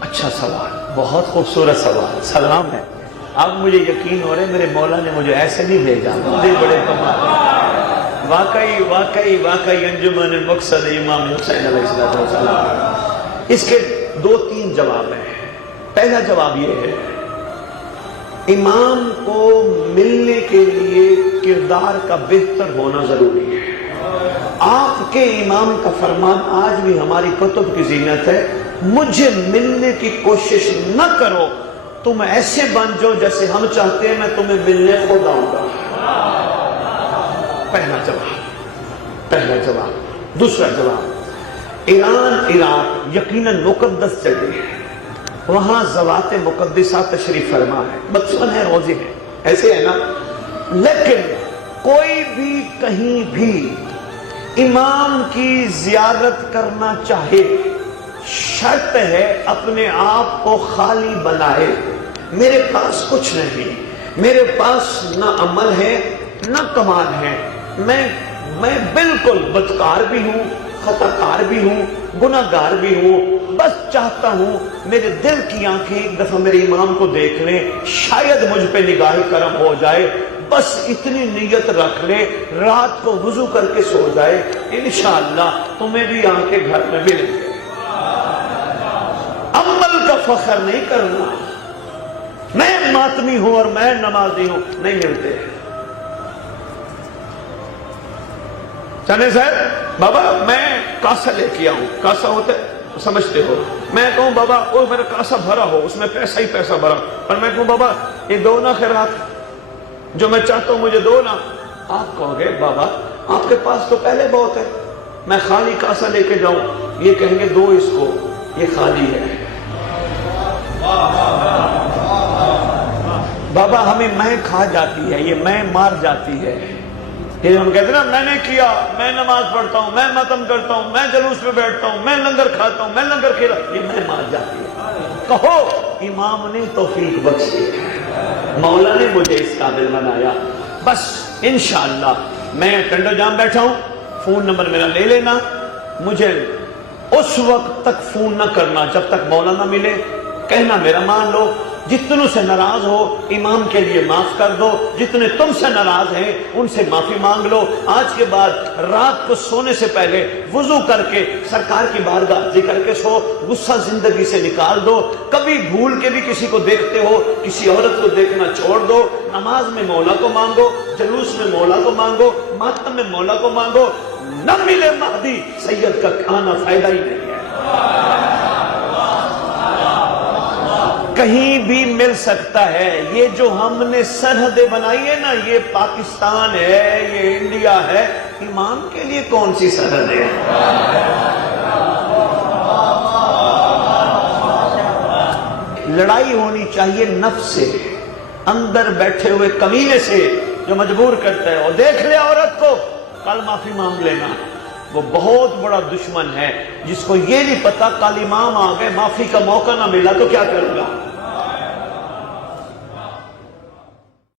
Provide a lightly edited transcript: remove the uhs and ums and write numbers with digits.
اچھا سوال، بہت خوبصورت سوال، سلام ہے۔ اب مجھے یقین ہو رہا ہے میرے مولا نے مجھے ایسے نہیں بھیجا، مجھے بڑے کمال۔ واقعی انجمن مقصد امام حسین علیہ السلام۔ اس کے دو تین جواب ہیں۔ پہلا جواب یہ ہے، امام کو ملنے کے لیے کردار کا بہتر ہونا ضروری ہے۔ آپ کے امام کا فرمان آج بھی ہماری کتب کی زینت ہے، مجھے ملنے کی کوشش نہ کرو، تم ایسے بن جاؤ جیسے ہم چاہتے ہیں، میں تمہیں ملنے خود آؤں گا۔ پہلا جواب۔ دوسرا جواب، ایران عراق یقیناً مقدس جگہ ہے، وہاں ذوات مقدسہ تشریف فرما ہے، بچپن ہے، روزے ہیں، ایسے ہے نا۔ لیکن کوئی بھی کہیں بھی امام کی زیارت کرنا چاہے، شرط ہے اپنے آپ کو خالی بنائے۔ میرے پاس کچھ نہیں، میرے پاس نہ عمل ہے نہ کمال ہے، میں بالکل بدکار بھی ہوں، خطا کار بھی ہوں، گناہ گار بھی ہوں، بس چاہتا ہوں میرے دل کی آنکھیں ایک دفعہ میرے امام کو دیکھ لیں، شاید مجھ پہ نگاہ کرم ہو جائے، بس اتنی نیت رکھ لے، رات کو وضو کر کے سو جائے، انشاءاللہ تمہیں بھی آنکھیں گھر میں ملیں گے۔ عمل کا فخر نہیں کرنا، میں ماتمی ہوں اور میں نمازی ہوں، نہیں ملتے۔ چنے صاحب، بابا میں کاسا لے کے آؤں، کاسا ہوتا ہے سمجھتے ہو، میں کہوں بابا وہ میرا کاسا بھرا ہو، اس میں پیسہ ہی پیسہ بھرا، اور میں کہوں بابا یہ دو نا خیرات، جو میں چاہتا ہوں مجھے دو نا، آپ کہو گے بابا آپ کے پاس تو پہلے بہت ہے، میں خالی کاسا لے کے جاؤں، یہ کہیں گے دو اس کو، یہ خالی ہے۔ بابا ہمیں میں کھا جاتی ہے، یہ میں مار جاتی ہے، یہ ہم کہتے ہیں نا میں نے کیا، میں نماز پڑھتا ہوں، میں ماتم کرتا ہوں، میں جلوس میں بیٹھتا ہوں، میں لنگر کھاتا ہوں، میں لنگر کھیلا، یہ میں مار جاتی ہے۔ کہو امام نے توفیق بخشی، مولا نے مجھے اس قابل بنایا، بس انشاءاللہ میں ٹنڈو جام بیٹھا ہوں، فون نمبر میرا لے لینا، مجھے اس وقت تک فون نہ کرنا جب تک مولا نہ ملے، کہنا میرا مان لو، جتنوں سے ناراض ہو امام کے لیے معاف کر دو، جتنے تم سے ناراض ہیں ان سے معافی مانگ لو، آج کے بعد رات کو سونے سے پہلے وضو کر کے سرکار کی بارگاہ ذکر کے سو، غصہ زندگی سے نکال دو، کبھی بھول کے بھی کسی کو دیکھتے ہو کسی عورت کو دیکھنا چھوڑ دو، نماز میں مولا کو مانگو، جلوس میں مولا کو مانگو، ماتم میں مولا کو مانگو، نہ ملے مہدی سید کا کھانا فائدہ ہی نہیں ہے۔ کہیں بھی مل سکتا ہے، یہ جو ہم نے سرحدیں بنائی ہے نا، یہ پاکستان ہے، یہ انڈیا ہے، امام کے لیے کون سی سرحد ہے؟ لڑائی ہونی چاہیے نفس سے، اندر بیٹھے ہوئے کمینے سے جو مجبور کرتا ہے، اور دیکھ لے عورت کو کل معافی مانگ لینا، وہ بہت بڑا دشمن ہے، جس کو یہ نہیں پتا کل امام آ گئے معافی کا موقع نہ ملا تو کیا کروں گا۔